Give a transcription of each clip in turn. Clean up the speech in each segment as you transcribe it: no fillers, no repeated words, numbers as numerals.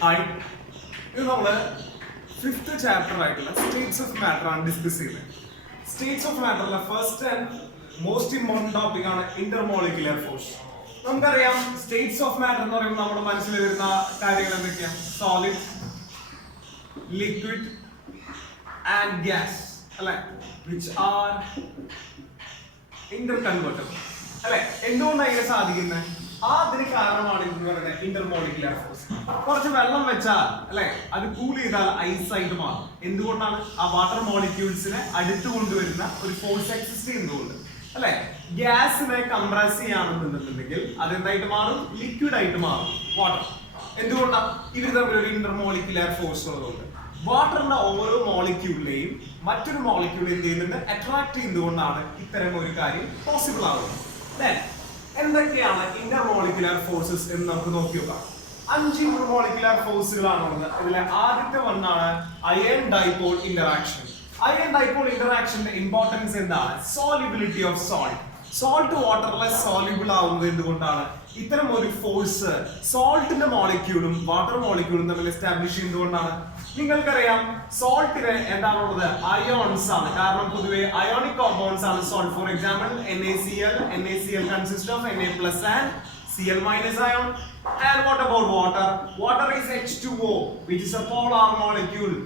Hi, ഇത് നമ്മള് fifth chapter ആയിട്ടുള്ള സ്റ്റേറ്റ്സ് ഓഫ് മാറ്റർ ആണ് ഡിസ്കസ് ചെയ്യുന്നത്. സ്റ്റേറ്റ്സ് ഓഫ് മാറ്ററിലെ first and most important topic ആണ് ഇന്റർമോളിക്കുലർ ഫോഴ്സ്. നമുക്കറിയാം സ്റ്റേറ്റ്സ് ഓഫ് മാറ്റർ എന്ന് പറയുമ്പോൾ നമ്മുടെ മനസ്സിൽ വരുന്ന കാര്യങ്ങൾ എന്തൊക്കെയാണ്? സോളിഡ്, ലിക്വിഡ് ആൻഡ് ഗ്യാസ് അല്ലെ, വിച്ച് ആർ ഇന്റർകൺവേർട്ടബിൾ അല്ലെ. എന്തുകൊണ്ടാണ് ഇതിനെ സാധിക്കുന്നത്? അതിന് കാരണമാണ് എന്ന് പറയുന്നത് ഇന്റർമോളിക്കുലർ ഫോഴ്സ്. കുറച്ച് വെള്ളം വെച്ചാൽ അല്ലെ, അത് കൂൾ ചെയ്താൽ ഐസ് ആയിട്ട് മാറും. എന്തുകൊണ്ടാണ്? ആ വാട്ടർ മോളിക്യൂൾസിനെ അടുത്ത് കൊണ്ടുവരുന്ന ഒരു ഫോഴ്സ് എക്സിസ്റ്റ് ചെയ്യുന്നതുകൊണ്ട് അല്ലെ. ഗ്യാസിനെ കംപ്രസ് ചെയ്യാണെന്നുണ്ടെങ്കിൽ അത് എന്തായിട്ട് മാറും? ലിക്വിഡ് ആയിട്ട് മാറും വാട്ടർ. എന്തുകൊണ്ടാണ്? ഇവർ തമ്മിൽ ഒരു ഇന്റർമോളിക്കുലർ ഫോഴ്സ് ഉള്ളതുകൊണ്ട്. വാട്ടറിന്റെ ഓരോ മോളിക്യൂളിനെയും മറ്റൊരു മോളിക്യൂൾ എന്ത് ചെയ്യുന്നുണ്ട്? അട്രാക്ട് ചെയ്യുന്നതുകൊണ്ടാണ് ഇത്തരം ഒരു കാര്യം പോസിബിൾ ആവുന്നത്. എന്തൊക്കെയാണ് ഇന്റർമോളിക്കുലർ ഫോഴ്സസ് എന്ന് നമുക്ക് നോക്കി നോക്കാം. 5 ഇന്റർമോളിക്കുലർ ഫോഴ്സുകളാണുള്ളത്. ഇതിലെ ആദ്യത്തെ ഒന്നാണ് ion dipole interaction. Ion dipole ഇന്ററാക്ഷന്റെ ഇമ്പോർട്ടൻസ് എന്താണ്? Solubility of salt. സോൾട്ട് വാട്ടറിലെ സോളിബിൾ ആവുന്നത് എന്തുകൊണ്ടാണ്? ഇത്തരം ഒരു ഫോഴ്സ് സോൾട്ടിന്റെ മോളിക്യൂളും വാട്ടർ മോളിക്യൂളും തമ്മിൽ എസ്റ്റാബ്ലിഷ് ചെയ്യുന്നതുകൊണ്ടാണ്. നിങ്ങൾക്കറിയാം സോൾട്ടിന് എന്താണുള്ളത്? അയോൺസ് ആണ്. കാരണം പൊതുവെ അയോണിക് കോമ്പൗണ്ട്സ് ആണ് salt. For example NaCl consists of Na+ and Cl- ion. And what about water? Water is H2O, which is a polar molecule.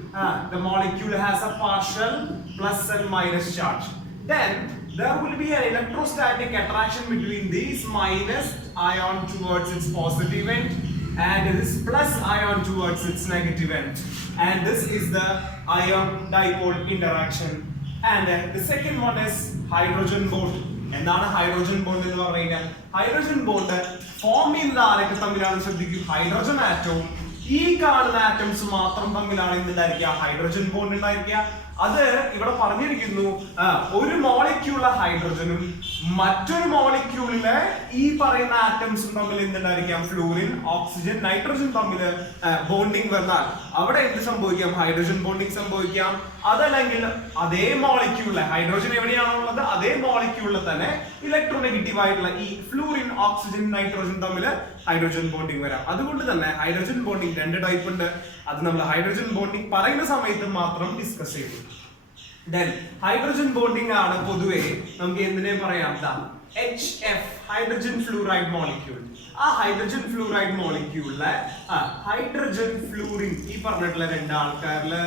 The molecule has a partial plus and minus charge. Then there will be an electrostatic attraction between this minus ion towards its positive end and this plus ion towards its negative end. And this is the ion dipole interaction. And the second one is hydrogen bond. എന്താണ് hydrogen bond എന്ന് പറഞ്ഞു കഴിഞ്ഞാൽ? Hydrogen bond form ചെയ്യുന്നത് ആരൊക്കെ തമ്മിലാണ്? ശ്രദ്ധിക്കും, hydrogen ആറ്റവും ഈ കാണുന്ന ആറ്റംസ് മാത്രം തമ്മിലാണ് എന്തുണ്ടായിരിക്കുക? ഹൈഡ്രോജൻ ബോണ്ട് ഉണ്ടായിരിക്കുക. അത് ഇവിടെ പറഞ്ഞിരിക്കുന്നു, ഒരു മോളിക്യൂളിലെ ഹൈഡ്രോജനും മറ്റൊരു മോളിക്യൂളിലെ ഈ പറയുന്ന ആറ്റംസും തമ്മിൽ എന്തുണ്ടായിരിക്കാം? ഫ്ലൂറിൻ, ഓക്സിജൻ, നൈട്രജൻ തമ്മിൽ ബോണ്ടിങ് വന്നാൽ അവിടെ എന്ത് സംഭവിക്കാം? ഹൈഡ്രോജൻ ബോണ്ടിങ് സംഭവിക്കാം. അതല്ലെങ്കിൽ അതേ മോളിക്യൂളിലെ ഹൈഡ്രോജൻ എവിടെയാണുള്ളത്? അതേ മോളിക്യൂളിൽ തന്നെ ഇലക്ട്രോനെഗറ്റീവ് ആയിട്ടുള്ള ഈ ഫ്ലൂറിൻ, ഓക്സിജൻ, നൈട്രോജൻ തമ്മിൽ ഹൈഡ്രോജൻ ബോണ്ടിങ് വരാം. അതുകൊണ്ട് തന്നെ ഹൈഡ്രോജൻ ബോണ്ടിങ് 2 ടൈപ്പ് ഉണ്ട്. അത് നമ്മൾ ഹൈഡ്രോജൻ ബോണ്ടിങ് പറയുന്ന സമയത്ത് മാത്രം ഡിസ്കസ് ചെയ്തു. Then ഹൈഡ്രോജൻ ബോണ്ടിങ് ആണ് പൊതുവെ നമുക്ക് എന്തിനെ പറയാം? HF, hydrogen fluoride molecule. ആ ഹൈഡ്രോജൻ ഫ്ലൂറൈഡ് മോളിക്യൂളിലെ ഹൈഡ്രോജൻ ഫ്ലൂറിൻ ഈ പറഞ്ഞിട്ടുള്ള 2 ആൾക്കാരില്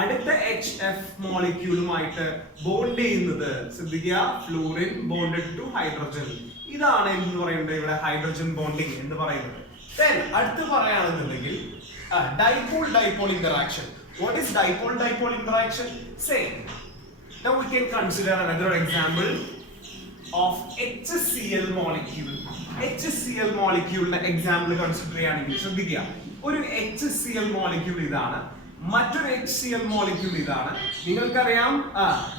അടുത്ത HF മോളിക്യൂളുമായിട്ട് ബോണ്ട് ചെയ്യുന്നത് ശ്രദ്ധിക്കുക, ഫ്ലൂറിൻ ബോണ്ടഡ് ടു ഹൈഡ്രോജൻ. ഇതാണ് എന്ന് പറയുന്നത് ഇവിടെ ഹൈഡ്രോജൻ ബോണ്ടിങ് എന്ന് പറയുന്നത്. Then അടുത്ത് പറയുകയാണെന്നുണ്ടെങ്കിൽ dipole-dipole interaction. What is dipole-dipole interaction? Say, now we can consider another example of HCl molecule. HCl molecule example consider ചെയ്യാണെങ്കിൽ ശ്രദ്ധിക്കുക, ഒരു HCl molecule ഇതാണ്, മറ്റൊരു HCl molecule ഇതാണ്. നിങ്ങൾക്കറിയാം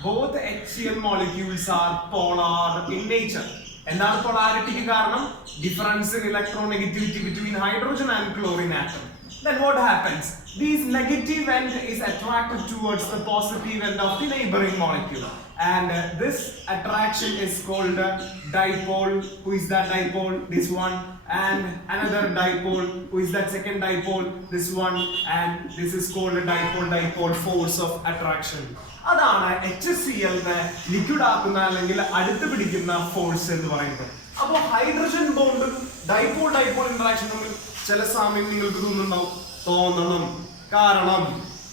both HCl molecules are polar in nature. എന്താണ് polarity കാരണം? Difference in electronegativity between hydrogen and chlorine atom. Then what happens? This negative end is attracted towards the positive end of the neighboring molecule, and this attraction is called dipole. Who is that dipole? This one. And another dipole. Who is that second dipole? This one. And this is called a dipole-dipole force of attraction. അതാണ് HCl നെ liquid ആക്കുന്ന അല്ലെങ്കിൽ അടുത്ത് പിടിക്കുന്ന force എന്ന് പറയുന്നത്. അപ്പോൾ hydrogen ബോണ്ടും dipole interaction തമ്മിൽ ചില സാമ്യം നിങ്ങൾക്ക് തോന്നണം. കാരണം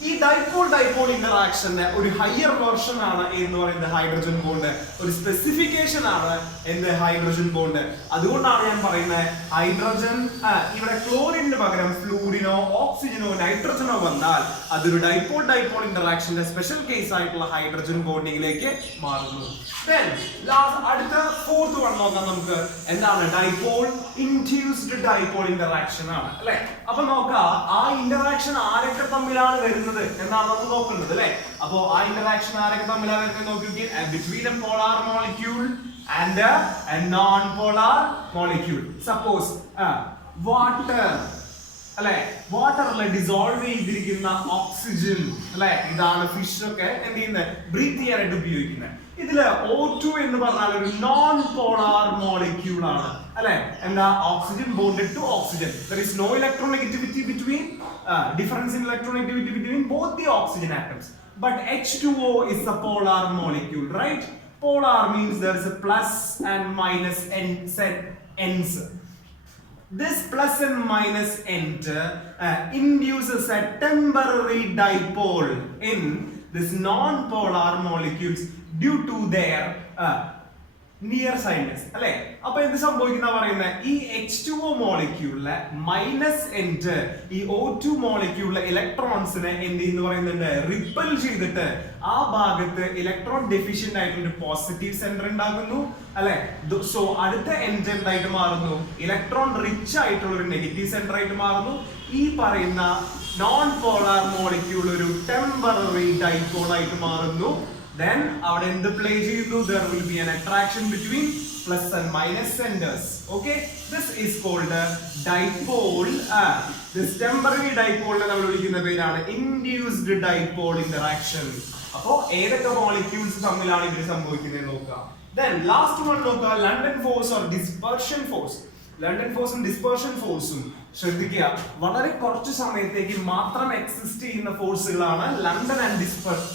ഈ ഡൈപോൾ ഇന്ററാക്ഷന്റെ ഒരു ഹയർ വേർഷൻ ആണ് എന്ന് പറയുന്നത് ഹൈഡ്രോജൻ ബോണ്ട്. ഒരു സ്പെസിഫിക്കേഷൻ ആണ് എന്ത്? Hydrogen bond. അതുകൊണ്ടാണ് ഞാൻ പറയുന്നത് ഹൈഡ്രോജൻ ഇവിടെ ക്ലോറിന് പകരം ഫ്ലൂറിനോ ഓക്സിജനോ നൈട്രജനോ വന്നാൽ അതൊരു ഡൈപോൾ ഇന്ററാക്ഷന്റെ സ്പെഷ്യൽ കേസ് ആയിട്ടുള്ള ഹൈഡ്രോജൻ ബോണ്ടിങ്ങിലേക്ക് മാറുന്നു. അടുത്ത ഫോർത്ത് വൺ നോക്കാം നമുക്ക്. എന്താണ്? ഡൈപോൾ ഇൻഡ്യൂസ്ഡ് ഡൈപോൾ ഇന്ററാക്ഷൻ ആണ് അല്ലെ. അപ്പൊ നോക്കാം ആ ഇന്ററാക്ഷൻ ആരൊക്കെ തമ്മിലാണ് വരുന്നത് എന്നാണ് നമുക്ക് നോക്കേണ്ടത് അല്ലെ. അപ്പോ ആ ഇന്ററാക്ഷൻ ആരൊക്കെ തമ്മിലാണ് വരുന്നത് നോക്കിക്കേ. Between A polar molecule and A non polar molecule. Suppose water അല്ലെ വാട്ടറിൽ ഡിസോൾവ് ചെയ്തിരിക്കുന്ന ഓക്സിജൻ അല്ലെ ഇതാണ് ഫിഷ് ഒക്കെ എന്ത് ചെയ്യുന്നത് ബ്രീത്ത് ചെയ്യാനായിട്ട് ഉപയോഗിക്കുന്നത്. ഇതില് O2 എന്ന് പറഞ്ഞാൽ ഒരു നോൺ പോളാർ മോളിക്യൂൾ ആണ് അല്ലെ എന്താ oxygen bonded to oxygen. There is no electronegativity between difference in electronegativity between both the oxygen atoms, but H2O is a polar molecule, right? Polar means there is a plus and minus ends. This plus and minus end induces a temporary dipole in this non-polar molecules due to their near sidedness അല്ലെ. അപ്പൊ എന്ത് സംഭവിക്കുന്ന പറയുന്നത് ഈ H2O മോളിക്യൂളിലെ minus end ഈ O2 മോളിക്യൂളിലെ ഇലക്ട്രോൺസിനെ എന്ത് എന്ന് പറയുന്നുണ്ട് റിപ്പൽ ചെയ്തിട്ട് ആ ഭാഗത്ത് ഇലക്ട്രോൺ ഡെഫിഷ്യന്റ് ആയിട്ടുള്ള പോസിറ്റീവ് സെന്റർ ഉണ്ടാകുന്നു അല്ലെ. സോ അടുത്ത എൻഡ് എന്തായിട്ട് മാറുന്നു ഇലക്ട്രോൺ റിച്ച് ആയിട്ടുള്ള ഒരു നെഗറ്റീവ് സെന്റർ ആയിട്ട് മാറുന്നു. ഈ പറയുന്ന നോൺ പോളാർ മോളിക്യൂൾ ഒരു ടെമ്പററി ഡൈപോൾ ആയിട്ട് മാറുന്നു. Then അവിടെ എന്ത് പ്ലേ ചെയ്യുന്നു there will be an attraction between plus and minus centers. Okay, this is called a dipole. This temporary dipole നമ്മൾ വിളിക്കുന്ന പേരാണ് induced dipole interaction. അപ്പോൾ ഏതൊക്കെ മോളിക്യൂൾസ് തമ്മിലാണ് ഇത് സംഭവിക്കുന്നത് നോക്കുക. Then last one നോക്കുക London force or dispersion force. London ഫോഴ്സും ഡിസ്പെർഷൻ ഫോഴ്സും ശ്രദ്ധിക്കുക വളരെ കുറച്ച് സമയത്തേക്ക് മാത്രം എക്സിസ്റ്റ് ചെയ്യുന്ന ഫോഴ്സുകളാണ്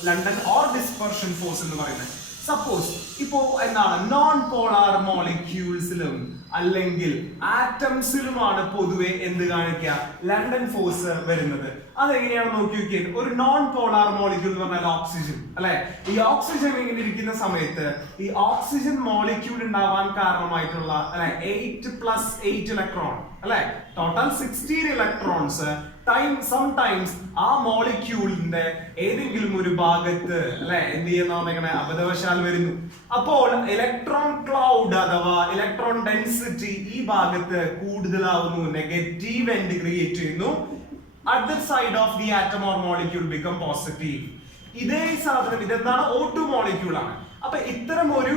ലണ്ടൻ ഓർ ഡിസ്പെർഷൻ ഫോഴ്സ് എന്ന് പറയുന്നത്. സപ്പോസ് ഇപ്പോ എന്താണ് നോൺ പോളാർ മോളിക്യൂൾസിലും അല്ലെങ്കിൽ ആറ്റംസിലുമാണ് പൊതുവെ എന്ത് കാണിക്കുക ലണ്ടൻ ഫോഴ്സ് വരുന്നത്. അതെങ്ങനെയാണ് നോക്കി നോക്കിയത് ഒരു നോൺ പോളാർ മോളിക്യൂൾ എന്ന് പറഞ്ഞാൽ ഓക്സിജൻ അല്ലെ. ഈ ഓക്സിജൻ ഇങ്ങനെ ഇരിക്കുന്ന സമയത്ത് ഈ ഓക്സിജൻ മോളിക്യൂൾ ഉണ്ടാവാൻ കാരണമായിട്ടുള്ള അല്ലെ 8+8 ഇലക്ട്രോൺ അല്ലെ ടോട്ടൽ 16 ഇലക്ട്രോൺസ് സംടൈംസ് ആ മോളിക്യൂളിന്റെ ഏതെങ്കിലും ഒരു ഭാഗത്ത് അല്ലെ എന്ത് ചെയ്യുന്ന അബദ്ധവശാൽ വരുന്നു. അപ്പോൾ ഇലക്ട്രോൺ ക്ലൗഡ് അഥവാ ഇലക്ട്രോൺ ഡെൻസിറ്റി ഈ ഭാഗത്ത് കൂടുതലാവുന്നു നെഗറ്റീവ് എൻഡ് ക്രിയേറ്റ് ചെയ്യുന്നു. Other side of the atom or molecule become positive. ഇതേ സാധനം ഇതെന്താണ് O2 മോളിക്യൂൾ ആണ്. അപ്പൊ ഇത്തരം ഒരു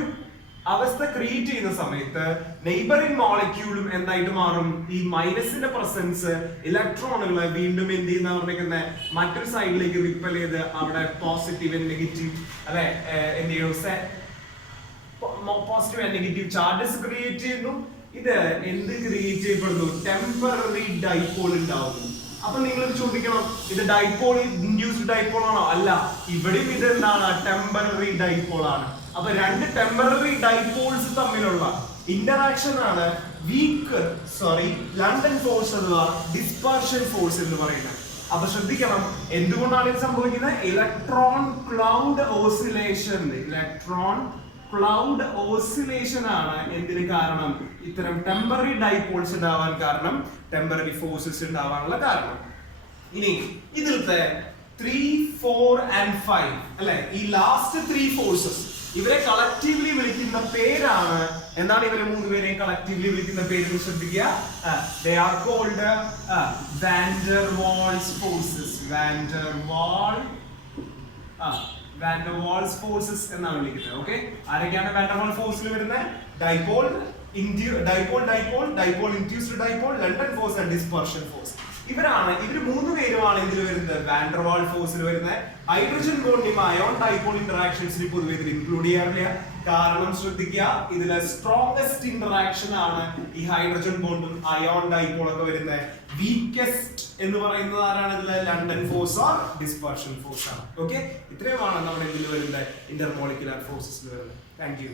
അവസ്ഥ ക്രിയേറ്റ് ചെയ്യുന്ന സമയത്ത് നെയ്ബറിംഗ് മോളിക്യൂളും എന്തായിട്ട് മാറും ഈ മൈനസിന്റെ പ്രസൻസ് ഇലക്ട്രോണുകളെ വീണ്ടും എന്ത് ചെയ്യുന്ന മറ്റൊരു സൈഡിലേക്ക് റിപ്പൽ ചെയ്ത് അവിടെ പോസിറ്റീവ് ആൻഡ് നെഗറ്റീവ് അല്ലെ എന്ത് ചെയ്യും positive and negative charges create ചെയ്യുന്നു. ഇത് എന്ത് ക്രിയേറ്റ് ചെയ്യപ്പെടുന്നു ടെമ്പററി ഡൈപോൾ ഉണ്ടാവുന്നു. അപ്പൊ നിങ്ങൾ ചോദിക്കണം ഇത് ഡൈപോൾ ഇൻഡ്യൂസ്ഡ് ഡൈപോൾ ആണോ? അല്ല, ഇവിടെയും ഇത് എന്താണ് ടെമ്പററി ഡൈപോൾ ആണ്. അപ്പൊ രണ്ട് ടെമ്പററി ഡൈപോൾസ് തമ്മിലുള്ള ഇന്ററാക്ഷൻ ആണ് ലണ്ടൻ ഫോഴ്സ് അഥവാ ഡിസ്പെർഷൻ ഫോഴ്സ് എന്ന് പറയുന്നത്. അപ്പൊ ശ്രദ്ധിക്കണം എന്തുകൊണ്ടാണ് ഇത് സംഭവിക്കുന്നത് ഇലക്ട്രോൺ ക്ലൗഡ് ഓസിലേഷൻ ആണ് എന്തിന് കാരണം ഇത്തരം ടെമ്പററി ഡൈപോൾസ് ഉണ്ടാവാൻ കാരണം ടെമ്പററി ഫോഴ്സസ് ഉണ്ടാവാനുള്ള കാരണം. ഇനി ഇതിലത്തെ 3, 4 and 5 അല്ലെ ഈ ലാസ്റ്റ് 3 ഫോഴ്സസ് ഇവരെ കളക്റ്റീവ്ലി വിളിക്കുന്ന പേരാണ് എന്താണ് ഇവരെ മൂന്നുപേരെയും കളക്റ്റീവ്ലി വിളിക്കുന്ന പേര് ശ്രദ്ധിക്കുക. they are called van der Waals forces. van der Waals forces എന്നാണ് വിളിക്കുന്നത്. ഓക്കെ, ആരൊക്കെയാണ് van der Waals ഫോഴ്സിൽ വരുന്നത്? Dipole induced dipole, London force and dispersion force. ഇവര് മൂന്ന് പേരുമാണ് ഇതിൽ വരുന്നത് വാൻ ഡെർ വാൾ ഫോഴ്സിൽ വരുന്നത്. ഹൈഡ്രജൻ ബോണ്ടും അയോൺ ഡൈപോൾ ഇന്ററാക്ഷൻസിൽ പൊതുവെ ഇതിൽ ഇൻക്ലൂഡ് ചെയ്യാറില്ല. കാരണം ശ്രദ്ധിക്കുക ഇതിലെ സ്ട്രോങ്സ്റ്റ് ഇന്ററാക്ഷൻ ആണ് ഈ ഹൈഡ്രജൻ ബോണ്ടും അയോൺ ഡൈപോൾ ഒക്കെ വരുന്നത്. വീക്കസ്റ്റ് എന്ന് പറയുന്നത് ആരാണ് ഇതിലെ London force or dispersion force ആണ്. ഓക്കെ, ഇത്രയുമാണ് നമ്മുടെ ഇതിൽ വരുന്നത് ഇന്റർമോളിക്കുലർ ഫോഴ്സസിൽ വരുന്നത്. Thank you.